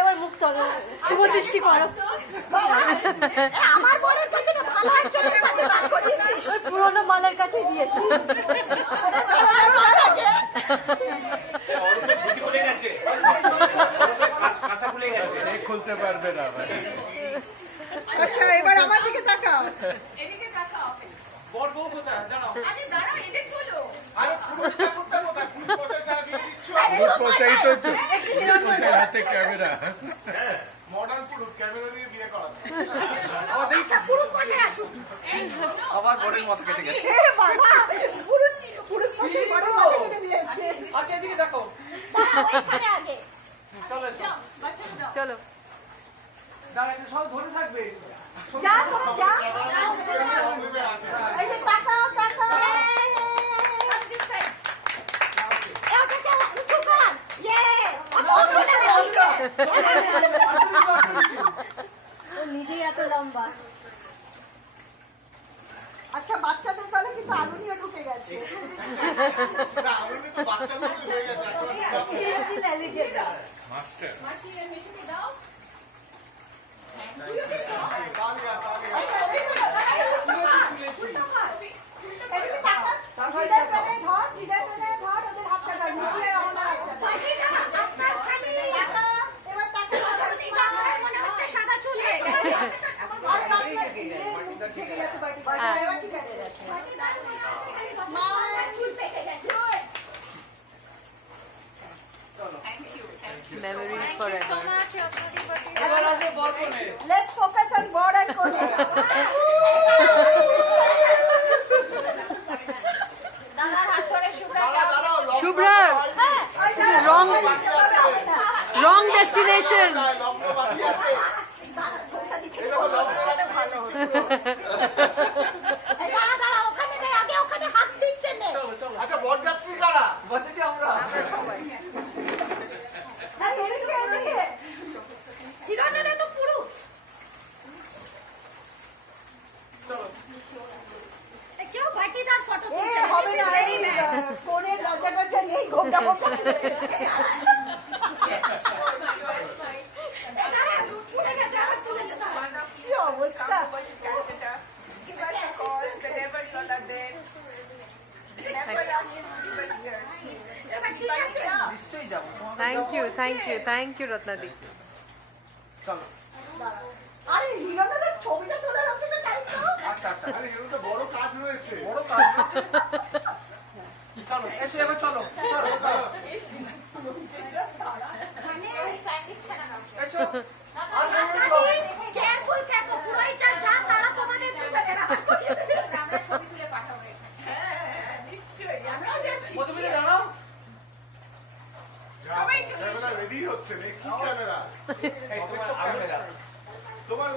এবার মুখ চলো শুভ দৃষ্টি করো। আমার বরের কাছে না ভালো একজনের কাছে দান করিয়েছিস, পুরনো মালের কাছে দিয়েছি। খুলতে পারবে না। আচ্ছা এবার আমার দিকে তাকাও। এদিকে তাকাও। বড় বউ কোথায়? দাঁড়াও। আরে দাঁড়াও, এদিকে চলো। আরে পুরুষটা কোথায়? পুরুষ বসায় ছাড়া দিয়ে দিচ্ছ। পুরুষের হাতে ক্যামেরা। মডার্ন পুরুষ ক্যামেরা দিয়ে বিয়ে করাচ্ছে। আচ্ছা পুরুষ বসে আসুন। এই শোনো, আবার বড়ের মত কেটে গেছে। এ বাবা, পুরুষ বসে বড় মাকে কিনে দিয়েছে। আচ্ছা এদিকে দেখো। ওইখানে আগে চলো এসো। যাও, বাচ্চা দাও। চলো দাঁড়া একটু সব ধরে থাকবে। যা তুমি যা। আছে। এই যে তাকাও তাকাও। This side. এটাকে উঁচু কর। ও নিজেই এত লম্বা। আচ্ছা বাচ্চাদের দলে কিন্তু আরুনিও ঢুকে গেছে। না আমি তো বাচ্চাদের হয়ে গেছে এখন। মাস্টার। মাসি আর মেশিকে দাও। তালিয়া তালিয়া। এদিকে তাকা। হৃদয় প্রাণে ধর, হৃদয় প্রাণে ধর, ওদের হাতটা ধর, নিচে আমাদের হাতটা ধর। তাকা, এবার তাকা। মনে হচ্ছে সাদা চুল হয়ে গেছে। আর আপনার মুখ থেকে যাচ্ছে বাটি। এবার ঠিক আছে। মা, চুল পেকে গেছে। memories forever. এবার আসবে বরকনে। let's focus on board and Korea. দাদার হাত ধরে শুভ্রা দাঁড়াও শুভ্রা wrong destination. লম্বা বাকি আছে। দাঁড়া দাঁড়া, ওখানে নেই, আগে ওখানে হাত দিচ্ছে নে। আচ্ছা বরযাত্রী কারা? বরযাত্রী আমরা। হ্যাঁ, এদিকে, এদিকে। চিরনারা তো পুরুষ। কেউ বাটিদার ফটো এ হবে না, এই ফোনের লজ্জা টজ্জা নেই, ঘোমটা ফোমটা খুলে গেছে। কি অবস্থা। নিশ্চয়ই যাবো। Thank you Ratnadi. চলো। আরে হিরণদের ছবিটা তোলার হচ্ছে তো টাইম তো। আচ্ছা আচ্ছা। আরে এর তো বড় কাজ রয়েছে। বড় কাজ রয়েছে। চলো এসো এবার চলো। চলো এসো। আর এসো। কেয়ারফুল থাকো, পুরোই যা তারা তোমাদের দুজনের হাত করিয়ে দেবে। আমরা ছবি তুলে পাঠাবো এখানে। হ্যাঁ নিশ্চয়ই, আমরাও যাচ্ছি। প্রথমে দাঁড়াও। সবাই চলে ক্যামেরা রেডি হচ্ছে না, কি ক্যামেরা? এই তোমার ক্যামেরা। তোমার